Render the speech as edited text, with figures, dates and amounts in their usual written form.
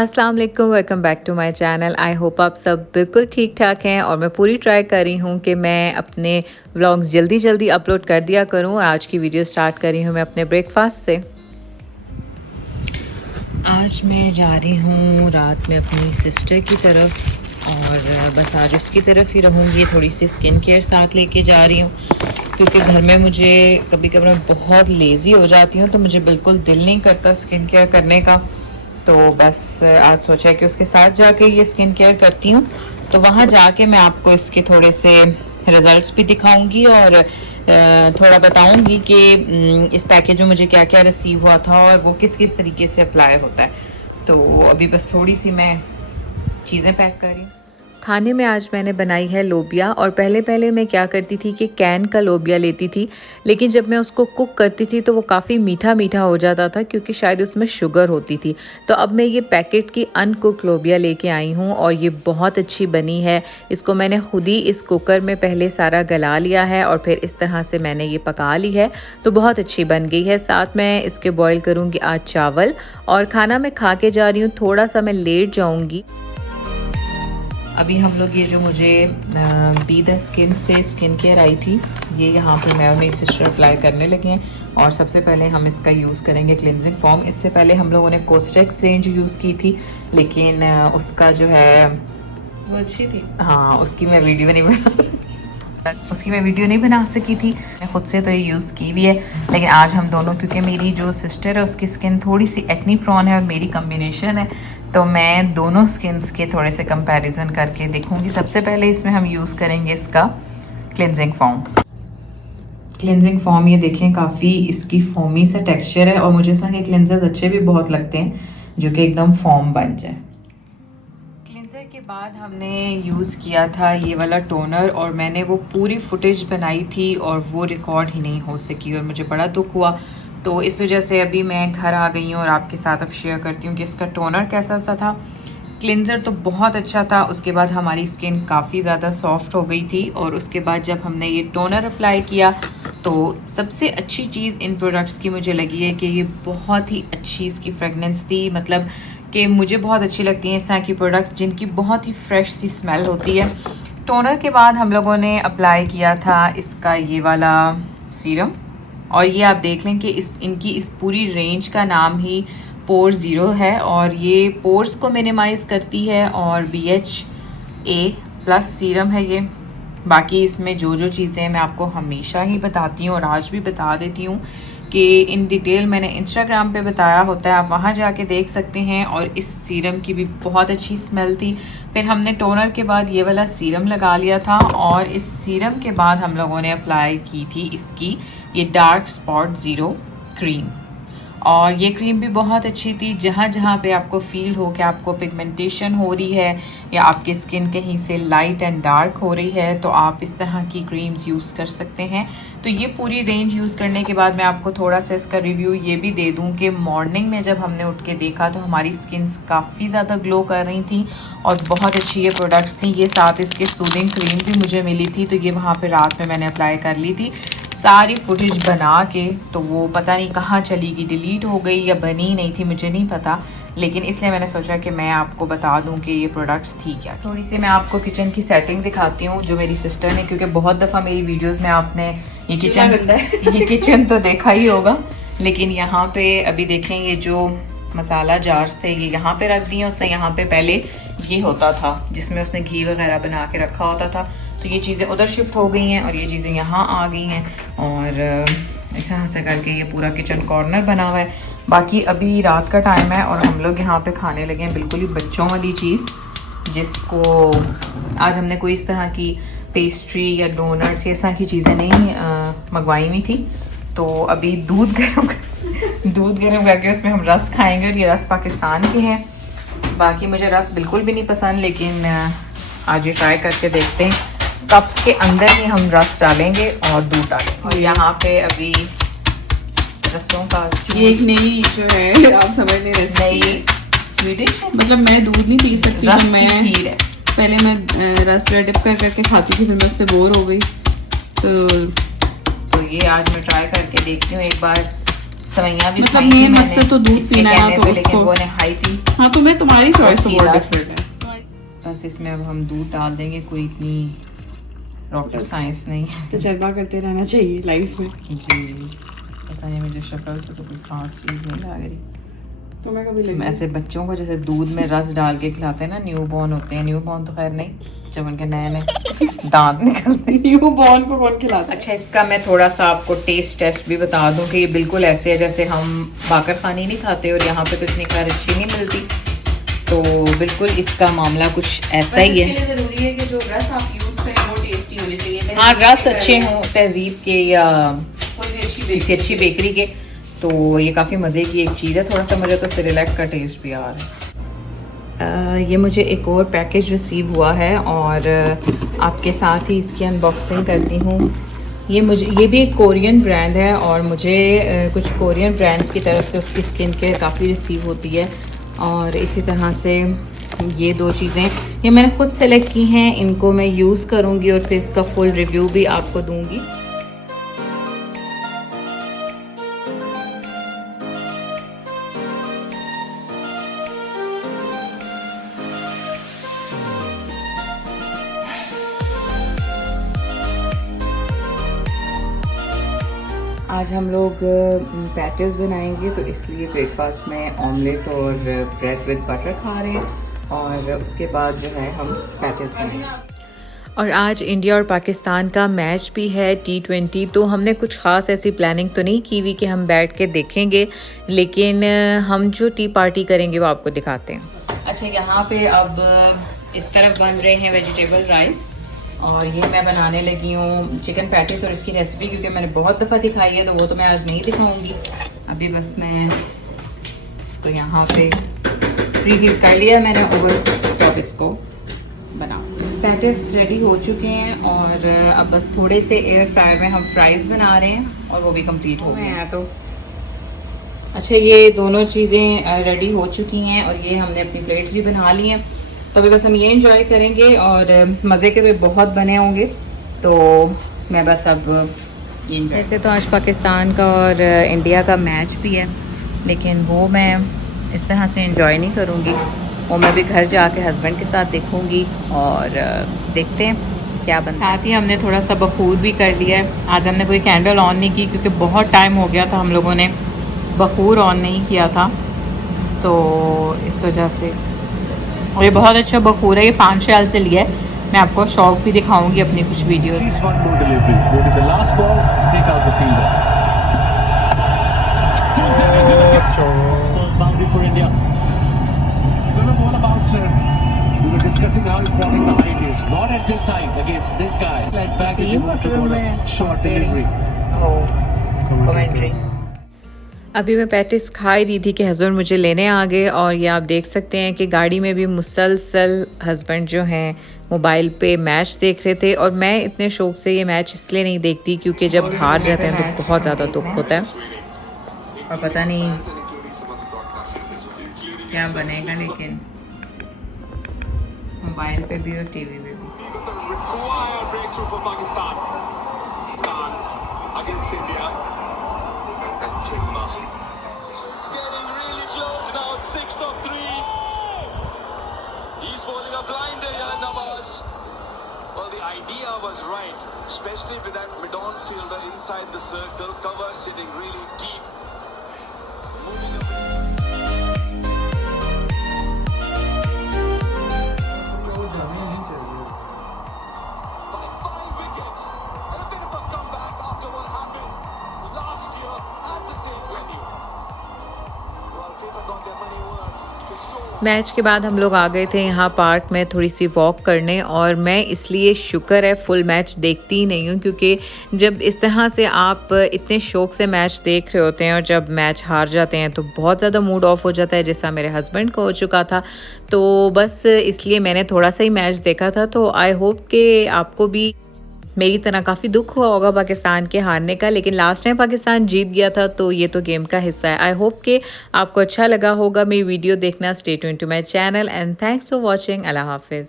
अस्सलाम वालेकुम, welcome back to my channel. I hope आप सब बिल्कुल ठीक ठाक हैं और मैं पूरी ट्राई कर रही हूँ कि मैं अपने व्लॉग्स जल्दी जल्दी अपलोड कर दिया करूँ। आज की वीडियो स्टार्ट कर रही हूँ मैं अपने ब्रेकफास्ट से। आज मैं जा रही हूँ रात में अपनी सिस्टर की तरफ और बस आज उसकी तरफ ही रहूँगी। थोड़ी सी स्किन केयर साथ लेके जा रही हूँ क्योंकि घर में मुझे कभी कभी मैं बहुत लेज़ी हो जाती हूँ, तो मुझे बिल्कुल दिल नहीं करता स्किन केयर करने का। तो बस आज सोचा है कि उसके साथ जाके ये स्किन केयर करती हूँ, तो वहाँ जाके मैं आपको इसके थोड़े से रिजल्ट्स भी दिखाऊंगी और थोड़ा बताऊंगी कि इस पैकेज में मुझे क्या क्या रिसीव हुआ था और वो किस किस तरीके से अप्लाई होता है। तो अभी बस थोड़ी सी मैं चीज़ें पैक कर रही हूँ। खाने में आज मैंने बनाई है लोबिया और पहले मैं क्या करती थी कि कैन का लोबिया लेती थी, लेकिन जब मैं उसको कुक करती थी तो वो काफ़ी मीठा मीठा हो जाता था क्योंकि शायद उसमें शुगर होती थी। तो अब मैं ये पैकेट की अनकुक लोबिया लेके आई हूँ और ये बहुत अच्छी बनी है। इसको मैंने खुद ही इस कुकर में पहले सारा गला लिया है और फिर इस तरह से मैंने ये पका ली है, तो बहुत अच्छी बन गई है। साथ मैं इसके बॉयल करूँगी आज चावल और खाना मैं खा के जा रही हूँ। थोड़ा सा मैं लेट जाऊँगी। अभी हम लोग ये जो मुझे बी द स्किन से स्किन केयर आई थी, ये यहाँ पे मैं और मेरी सिस्टर अप्लाई करने लगे हैं। और सबसे पहले हम इसका यूज़ करेंगे क्लिनजिंग फॉर्म। इससे पहले हम लोगों ने कोस्टेक्स रेंज यूज़ की थी, लेकिन उसका जो है वो अच्छी थी। हाँ, उसकी मैं वीडियो नहीं बना सकी थी। मैं खुद से तो ये यूज़ की भी है, लेकिन आज हम दोनों, क्योंकि मेरी जो सिस्टर है उसकी स्किन थोड़ी सी एक्नी प्रोन है और मेरी कम्बिनेशन है, तो मैं दोनों स्किन्स के थोड़े से कंपैरिजन करके देखूंगी। सबसे पहले इसमें हम यूज़ करेंगे इसका क्लिनजिंग फॉर्म। ये देखें, काफ़ी इसकी फोमी सा टेक्सचर है और मुझे इसके क्लिनजर्स अच्छे भी बहुत लगते हैं जो कि एकदम फॉर्म बन जाए। क्लिनजर के बाद हमने यूज़ किया था ये वाला टोनर और मैंने वो पूरी फुटेज बनाई थी और वो रिकॉर्ड ही नहीं हो सकी और मुझे बड़ा दुख हुआ। तो इस वजह से अभी मैं घर आ गई हूँ और आपके साथ अब शेयर करती हूँ कि इसका टोनर कैसा था। क्लिनज़र तो बहुत अच्छा था, उसके बाद हमारी स्किन काफ़ी ज़्यादा सॉफ्ट हो गई थी और उसके बाद जब हमने ये टोनर अप्लाई किया तो सबसे अच्छी चीज़ इन प्रोडक्ट्स की मुझे लगी है कि ये बहुत ही अच्छी इसकी फ्रेगनेंस थी। मतलब कि मुझे बहुत अच्छी लगती हैं इस तरह की प्रोडक्ट्स जिनकी बहुत ही फ्रेश सी स्मेल होती है। टोनर के बाद हम लोगों ने अप्लाई किया था इसका ये वाला सीरम और ये आप देख लें कि इनकी इस पूरी रेंज का नाम ही पोर ज़ीरो है और ये पोर्स को मिनिमाइज़ करती है और BHA+ सीरम है ये। बाकी इसमें जो चीज़ें मैं आपको हमेशा ही बताती हूँ और आज भी बता देती हूँ कि इन डिटेल मैंने इंस्टाग्राम पे बताया होता है, आप वहाँ जाके देख सकते हैं। और इस सीरम की भी बहुत अच्छी स्मेल थी। फिर हमने टोनर के बाद ये वाला सीरम लगा लिया था और इस सीरम के बाद हम लोगों ने अप्लाई की थी इसकी ये डार्क स्पॉट ज़ीरो क्रीम और ये क्रीम भी बहुत अच्छी थी। जहाँ पे आपको फ़ील हो कि आपको पिगमेंटेशन हो रही है या आपकी स्किन कहीं से लाइट एंड डार्क हो रही है तो आप इस तरह की क्रीम्स यूज़ कर सकते हैं। तो ये पूरी रेंज यूज़ करने के बाद मैं आपको थोड़ा सा इसका रिव्यू ये भी दे दूँ कि मॉर्निंग में जब हमने उठ के देखा तो हमारी स्किन्स काफ़ी ज़्यादा ग्लो कर रही थी और बहुत अच्छी ये प्रोडक्ट्स थी। ये साथ इसके सूदिंग क्रीम भी मुझे मिली थी, तो ये वहाँ पर रात में मैंने अप्लाई कर ली थी। सारी फुटेज बना के तो वो पता नहीं कहाँ चली गई, डिलीट हो गई या बनी नहीं थी, मुझे नहीं पता, लेकिन इसलिए मैंने सोचा कि मैं आपको बता दूं कि ये प्रोडक्ट्स थी क्या। थोड़ी सी मैं आपको किचन की सेटिंग दिखाती हूँ जो मेरी सिस्टर ने, क्योंकि बहुत दफ़ा मेरी वीडियोस में आपने ये किचन तो देखा ही होगा, लेकिन यहाँ पे अभी देखें ये जो मसाला जार्स थे ये यहाँ पे रख दिए उसने। यहाँ पे पहले ये होता था जिसमें उसने घी वगैरह बना के रखा होता था, तो ये चीज़ें उधर शिफ्ट हो गई हैं और ये चीज़ें यहाँ आ गई हैं और इस तरह से करके ये पूरा किचन कॉर्नर बना हुआ है। बाकी अभी रात का टाइम है और हम लोग यहाँ पे खाने लगे हैं बिल्कुल ही बच्चों वाली चीज़, जिसको आज हमने कोई इस तरह की पेस्ट्री या डोनट्स या इस तरह की चीज़ें नहीं मंगवाई हुई थी। तो अभी दूध गर्म करके उसमें हम रस खाएंगे और ये रस पाकिस्तान के हैं। बाकी मुझे रस बिल्कुल भी नहीं पसंद, लेकिन आज ये ट्राई करके देखते हैं। कप्स के अंदर ही हम रस डालेंगे और दूध डालेंगे। और यहाँ पे अभी रसों का ये एक नई जो है आप समझ नहीं रहे, नई स्वीडिश, मतलब मैं दूध नहीं पी सकती, रस तो मैं खीर है। पहले मैं रस डिप करके खाती थी, फिर मैं उससे बोर हो गई। तो ये आज मैं ट्राई करके देखती हूँ एक बार सवैयां भी मतलब खाई थी मेन मैंने मकसद तो दूध इसके पीना है कहने तो पे, लेकिन उसको वो ने खाई थी। हाँ तो मैं तुम्हारी चॉइस तो बहुत सीधा। डिफरेंट है। बस इसमें अब हम दूध डाल देंगे, कोई इतनी रॉकेट साइंस नहीं है। तजर्बा करते रहना चाहिए लाइफ में। जी पता नहीं मुझे शक्ल से तो कोई खास चीज़ नहीं लग रही। तो मैं कभी हम ऐसे बच्चों को जैसे दूध में रस डाल के खिलाते हैं ना, न्यू बॉर्न होते हैं, न्यू बॉर्न तो खैर नहीं, जब उनके नए नए दांत निकलते हैं। न्यू बॉर्न को कौन खिलाता है? अच्छा इसका मैं थोड़ा सा आपको टेस्ट टेस्ट भी बता दूं कि ये बिल्कुल ऐसे है जैसे हम बाकर खानी नहीं खाते और यहाँ पे तो इतनी खैर अच्छी नहीं मिलती, तो बिल्कुल इसका मामला कुछ ऐसा ही है। जरूरी है कि जो रस आप यूज करें वो टेस्टी होने चाहिए। हाँ रस अच्छे हों तहजीब के या कोई किसी अच्छी बेकरी के, तो ये काफ़ी मज़े की एक चीज़ है। थोड़ा सा मुझे तो सिरिलैक का टेस्ट भी आ रहा है। ये मुझे एक और पैकेज रिसीव हुआ है और आपके साथ ही इसकी अनबॉक्सिंग करती हूँ। ये भी एक कोरियन ब्रांड है और मुझे कुछ कोरियन ब्रांड्स की तरफ से उसकी स्किन केयर काफ़ी रिसीव होती है, और इसी तरह से ये दो चीज़ें ये मैंने खुद सेलेक्ट की हैं, इनको मैं यूज़ करूँगी और फिर इसका फुल रिव्यू भी आपको दूँगी। आज हम लोग पैटीज बनाएंगे, तो इसलिए ब्रेकफास्ट में ऑमलेट और ब्रेड विद बटर खा रहे हैं और उसके बाद जो है हम पैटीज बनाएंगे। और आज इंडिया और पाकिस्तान का मैच भी है T20, तो हमने कुछ ख़ास ऐसी प्लानिंग तो नहीं की हुई कि हम बैठ के देखेंगे, लेकिन हम जो टी पार्टी करेंगे वो आपको दिखाते हैं। अच्छा यहाँ पे अब इस तरफ बन रहे हैं वेजिटेबल राइस और ये मैं बनाने लगी हूँ चिकन पैटीज, और इसकी रेसिपी क्योंकि मैंने बहुत दफ़ा दिखाई है तो वो तो मैं आज नहीं दिखाऊंगी। अभी बस मैं इसको यहाँ पे प्री हीट कर लिया मैंने और तब इसको बनाऊँ। पैटीज रेडी हो चुके हैं और अब बस थोड़े से एयर फ्रायर में हम फ्राइज़ बना रहे हैं और वो भी कंप्लीट हो गए हैं। तो अच्छा ये दोनों चीज़ें रेडी हो चुकी हैं और ये हमने अपनी प्लेट्स भी बना ली हैं, तो अभी बस हम ये इंजॉय करेंगे और मज़े के तो बहुत बने होंगे, तो मैं बस अब ये वैसे तो आज पाकिस्तान का और इंडिया का मैच भी है, लेकिन वो मैं इस तरह से इंजॉय नहीं करूँगी, वो मैं भी घर जाके हस्बैंड के साथ देखूँगी और देखते हैं क्या बनता है। साथ ही हमने थोड़ा सा बखूर भी कर लिया है। आज हमने कोई कैंडल ऑन नहीं की क्योंकि बहुत टाइम हो गया था हम लोगों ने बखूर ऑन नहीं किया था, तो इस वजह से। और ये बहुत अच्छा बखूर है, ये 5 साल से लिया है। मैं आपको शौक भी दिखाऊंगी अपनी कुछ वीडियोस में। अभी मैं पैटिस खा ही रही थी कि हस्बैंड मुझे लेने आ गए, और ये आप देख सकते हैं कि गाड़ी में भी मुसलसल हस्बैंड जो हैं मोबाइल पे मैच देख रहे थे। और मैं इतने शौक से ये मैच इसलिए नहीं देखती क्योंकि जब हार जाते हैं तो बहुत ज़्यादा दुख होता है, और पता नहीं क्या बनेगा, लेकिन मोबाइल पे भी और टीवी पे भी। The idea was right, especially with that mid-on fielder inside the circle, cover sitting really deep. Moving by 5 wickets and a bit of a comeback after what happened last year at the same venue. Well, Cricket got their money worth. Match के बाद हम लोग आ गए थे यहाँ park में थोड़ी सी walk करने, और मैं इसलिए शुक्र है फुल मैच देखती ही नहीं हूँ, क्योंकि जब इस तरह से आप इतने शौक से मैच देख रहे होते हैं और जब मैच हार जाते हैं तो बहुत ज़्यादा मूड ऑफ हो जाता है, जैसा मेरे हस्बैंड को हो चुका था। तो बस इसलिए मैंने थोड़ा सा ही मैच देखा था। तो आई होप कि आपको भी मेरी तरह काफ़ी दुख हुआ होगा पाकिस्तान के हारने का, लेकिन लास्ट टाइम पाकिस्तान जीत गया था, तो ये तो गेम का हिस्सा है। आई होप कि आपको अच्छा लगा होगा मेरी वीडियो देखना। Stay tuned to my channel and thanks for watching. अल्लाह हाफिज़।